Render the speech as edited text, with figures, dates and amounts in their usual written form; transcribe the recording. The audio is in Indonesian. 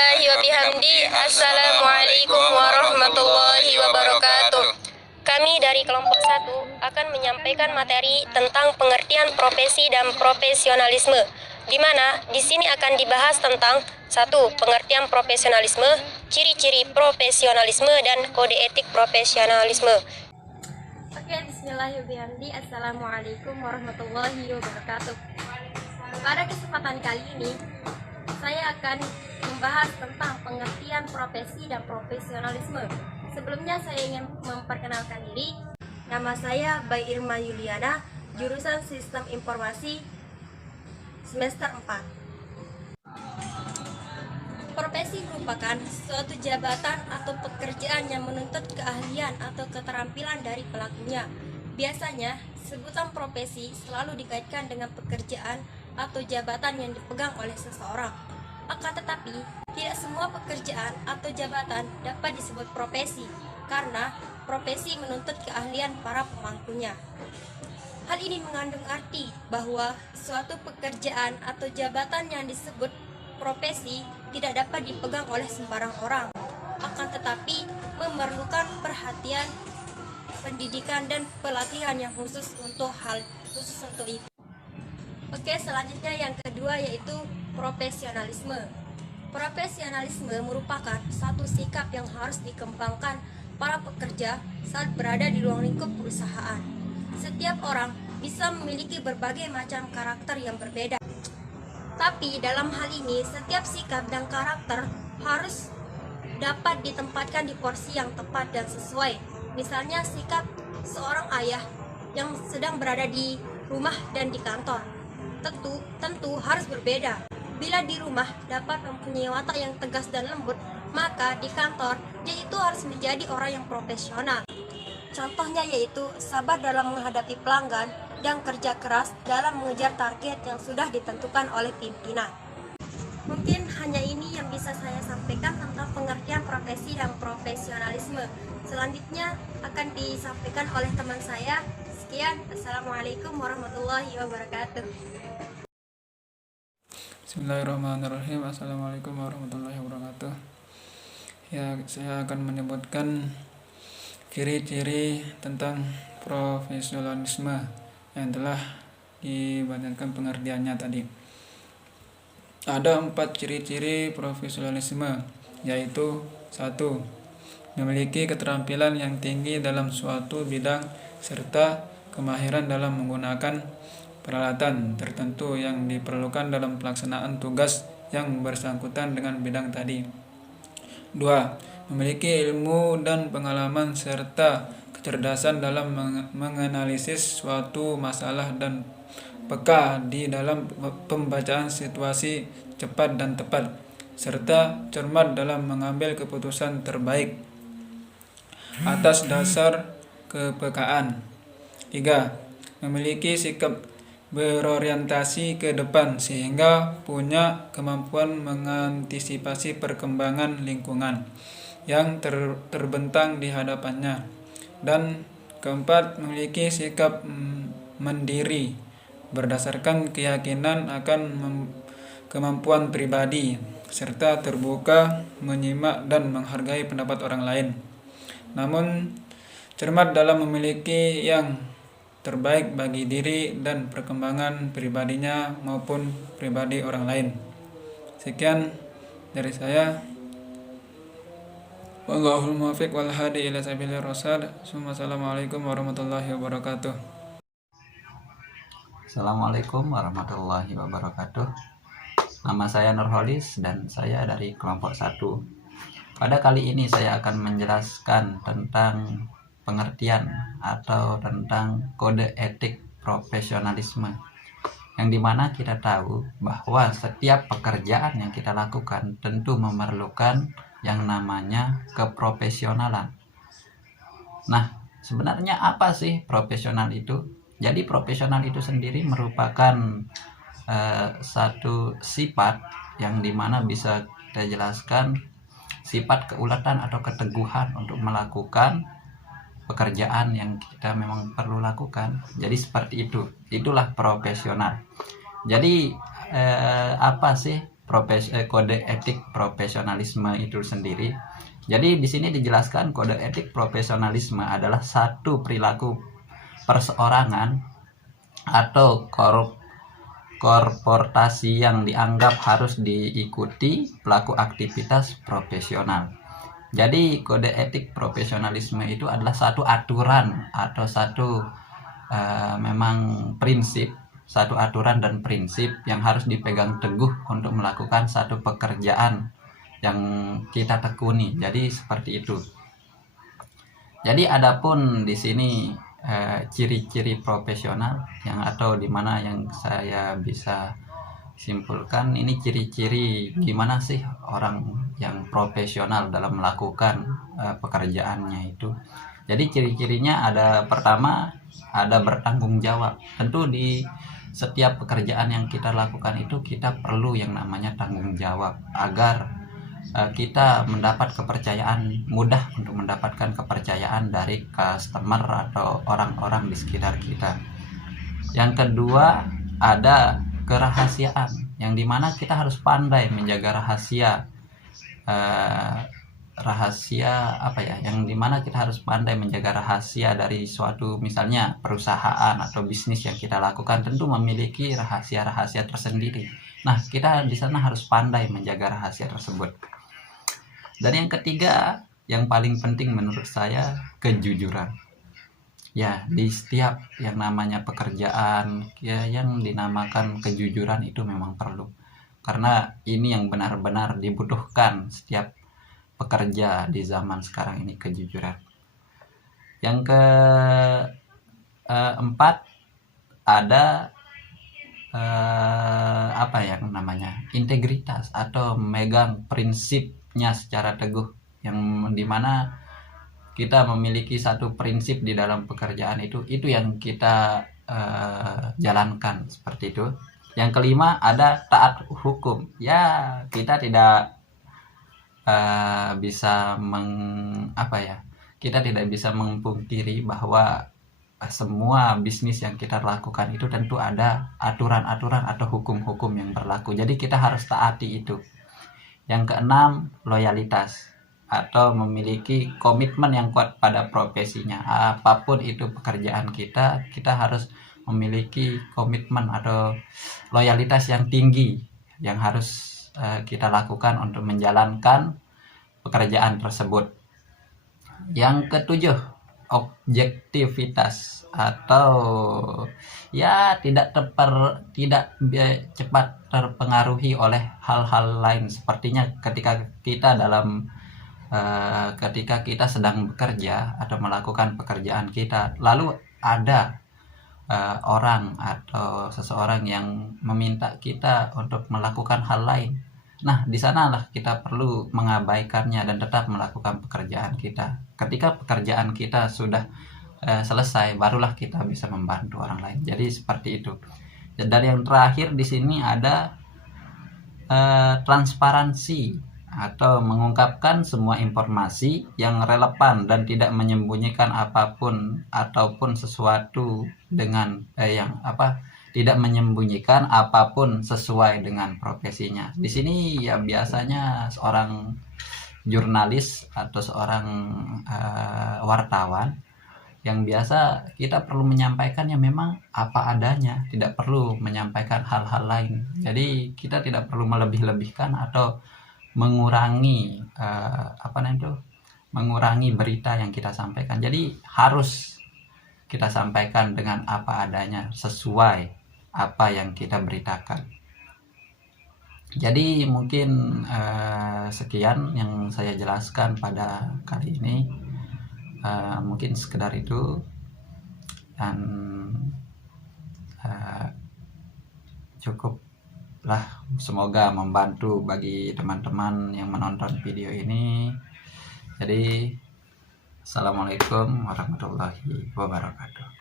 Subhanallahi wa bihamdi. Assalamualaikum warahmatullahi wabarakatuh. Kami dari kelompok 1 akan menyampaikan materi tentang pengertian profesi dan profesionalisme, di mana di sini akan dibahas tentang 1. Pengertian profesionalisme, ciri-ciri profesionalisme, dan kode etik profesionalisme. Oke, bismillahirrahmanirrahim. Assalamualaikum warahmatullahi wabarakatuh. Pada kesempatan kali ini, saya akan membahas tentang pengertian profesi dan profesionalisme. Sebelumnya saya ingin memperkenalkan diri. Nama saya Bay Irma Yuliana, jurusan Sistem Informasi semester 4. Profesi merupakan suatu jabatan atau pekerjaan yang menuntut keahlian atau keterampilan dari pelakunya. Biasanya, sebutan profesi selalu dikaitkan dengan pekerjaan atau jabatan yang dipegang oleh seseorang. Akan tetapi, tidak semua pekerjaan atau jabatan dapat disebut profesi, karena profesi menuntut keahlian para pemangkunya. Hal ini mengandung arti bahwa suatu pekerjaan atau jabatan yang disebut profesi tidak dapat dipegang oleh sembarang orang, akan tetapi memerlukan perhatian, pendidikan, dan pelatihan yang khusus untuk itu. Oke, selanjutnya yang kedua yaitu profesionalisme. Profesionalisme merupakan satu sikap yang harus dikembangkan para pekerja saat berada di ruang lingkup perusahaan. Setiap orang bisa memiliki berbagai macam karakter yang berbeda. Tapi dalam hal ini, setiap sikap dan karakter harus dapat ditempatkan di porsi yang tepat dan sesuai. Misalnya sikap seorang ayah yang sedang berada di rumah dan di kantor tentu harus berbeda. Bila di rumah dapat mempunyai watak yang tegas dan lembut, maka di kantor dia itu harus menjadi orang yang profesional. Contohnya yaitu sabar dalam menghadapi pelanggan dan kerja keras dalam mengejar target yang sudah ditentukan oleh pimpinan. Mungkin hanya ini yang bisa saya sampaikan tentang pengertian profesi dan profesionalisme. Selanjutnya akan disampaikan oleh teman saya. Sekian, Assalamualaikum warahmatullahi wabarakatuh. Bismillahirrahmanirrahim. Assalamualaikum warahmatullahi wabarakatuh. Ya, saya akan menyebutkan ciri-ciri tentang profesionalisme yang telah dibacakan pengertiannya tadi. Ada 4 ciri-ciri profesionalisme, yaitu 1. Memiliki keterampilan yang tinggi dalam suatu bidang serta kemahiran dalam menggunakan peralatan tertentu yang diperlukan dalam pelaksanaan tugas yang bersangkutan dengan bidang tadi. 2. Memiliki ilmu dan pengalaman serta kecerdasan dalam menganalisis suatu masalah dan peka di dalam pembacaan situasi cepat dan tepat, serta cermat dalam mengambil keputusan terbaik atas dasar kepekaan. 3. Memiliki sikap berorientasi ke depan sehingga punya kemampuan mengantisipasi perkembangan lingkungan yang terbentang di hadapannya. Dan 4. Memiliki sikap mandiri berdasarkan keyakinan akan kemampuan pribadi serta terbuka menyimak dan menghargai pendapat orang lain, namun cermat dalam memiliki yang terbaik bagi diri dan perkembangan pribadinya maupun pribadi orang lain. Sekian dari saya. Wallahul muwaffiq wal hadi ila sabilir rasyad. Assalamualaikum warahmatullahi wabarakatuh. Assalamualaikum warahmatullahi wabarakatuh. Nama saya Nurholis dan saya dari kelompok 1. Pada kali ini saya akan menjelaskan tentang pengertian atau tentang kode etik profesionalisme, yang dimana kita tahu bahwa setiap pekerjaan yang kita lakukan tentu memerlukan yang namanya keprofesionalan. Nah, sebenarnya apa sih profesional itu? Jadi profesional itu sendiri merupakan satu sifat yang dimana bisa kita jelaskan sifat keuletan atau keteguhan untuk melakukan pekerjaan yang kita memang perlu lakukan. Jadi seperti itu. Itulah profesional. Jadi apa sih kode etik profesionalisme itu sendiri. Jadi di sini dijelaskan kode etik profesionalisme adalah satu perilaku perseorangan atau korporasi yang dianggap harus diikuti pelaku aktivitas profesional. Jadi kode etik profesionalisme itu adalah satu aturan atau satu memang prinsip, satu aturan dan prinsip yang harus dipegang teguh untuk melakukan satu pekerjaan yang kita tekuni. Jadi seperti itu. Jadi adapun di sini ciri-ciri profesional yang atau di mana yang saya bisa simpulkan, ini ciri-ciri gimana sih orang yang profesional dalam melakukan pekerjaannya itu. Jadi ciri-cirinya ada, pertama ada bertanggung jawab. Tentu di setiap pekerjaan yang kita lakukan itu kita perlu yang namanya tanggung jawab agar kita mendapat kepercayaan, mudah untuk mendapatkan kepercayaan dari customer atau orang-orang di sekitar kita. Yang kedua ada kerahasiaan, yang dimana kita harus pandai menjaga rahasia yang dimana kita harus pandai menjaga rahasia dari suatu, misalnya perusahaan atau bisnis yang kita lakukan tentu memiliki rahasia-rahasia tersendiri. Nah, kita di sana harus pandai menjaga rahasia tersebut. Dan yang ketiga, yang paling penting menurut saya, kejujuran. Ya, di setiap yang namanya pekerjaan ya yang dinamakan kejujuran itu memang perlu, karena ini yang benar-benar dibutuhkan setiap pekerja di zaman sekarang ini, kejujuran. Yang keempat ada integritas atau megang prinsipnya secara teguh, yang dimana kita memiliki satu prinsip di dalam pekerjaan itu yang kita jalankan, seperti itu. Yang kelima ada taat hukum. Ya, kita tidak kita tidak bisa mengpungkiri bahwa semua bisnis yang kita lakukan itu tentu ada aturan-aturan atau hukum-hukum yang berlaku. Jadi kita harus taati itu. Yang keenam, loyalitas atau memiliki komitmen yang kuat pada profesinya. Apapun itu pekerjaan kita harus memiliki komitmen atau loyalitas yang tinggi yang harus kita lakukan untuk menjalankan pekerjaan tersebut. Yang ketujuh, objektivitas atau ya tidak cepat terpengaruhi oleh hal-hal lain. Sepertinya ketika kita sedang bekerja atau melakukan pekerjaan kita, lalu ada orang atau seseorang yang meminta kita untuk melakukan hal lain. Nah, di sanalah kita perlu mengabaikannya dan tetap melakukan pekerjaan kita. Ketika pekerjaan kita sudah selesai, barulah kita bisa membantu orang lain. Jadi seperti itu. Dan yang terakhir di sini ada transparansi atau mengungkapkan semua informasi yang relevan dan tidak menyembunyikan apapun ataupun sesuatu dengan tidak menyembunyikan apapun sesuai dengan profesinya. Di sini ya biasanya seorang jurnalis atau seorang wartawan yang biasa kita perlu menyampaikannya memang apa adanya, tidak perlu menyampaikan hal-hal lain. Jadi kita tidak perlu melebih-lebihkan atau mengurangi berita yang kita sampaikan. Jadi harus kita sampaikan dengan apa adanya, sesuai apa yang kita beritakan. Jadi mungkin sekian yang saya jelaskan pada kali ini. Mungkin sekedar itu, dan cukuplah, semoga membantu bagi teman-teman yang menonton video ini. Jadi assalamualaikum warahmatullahi wabarakatuh.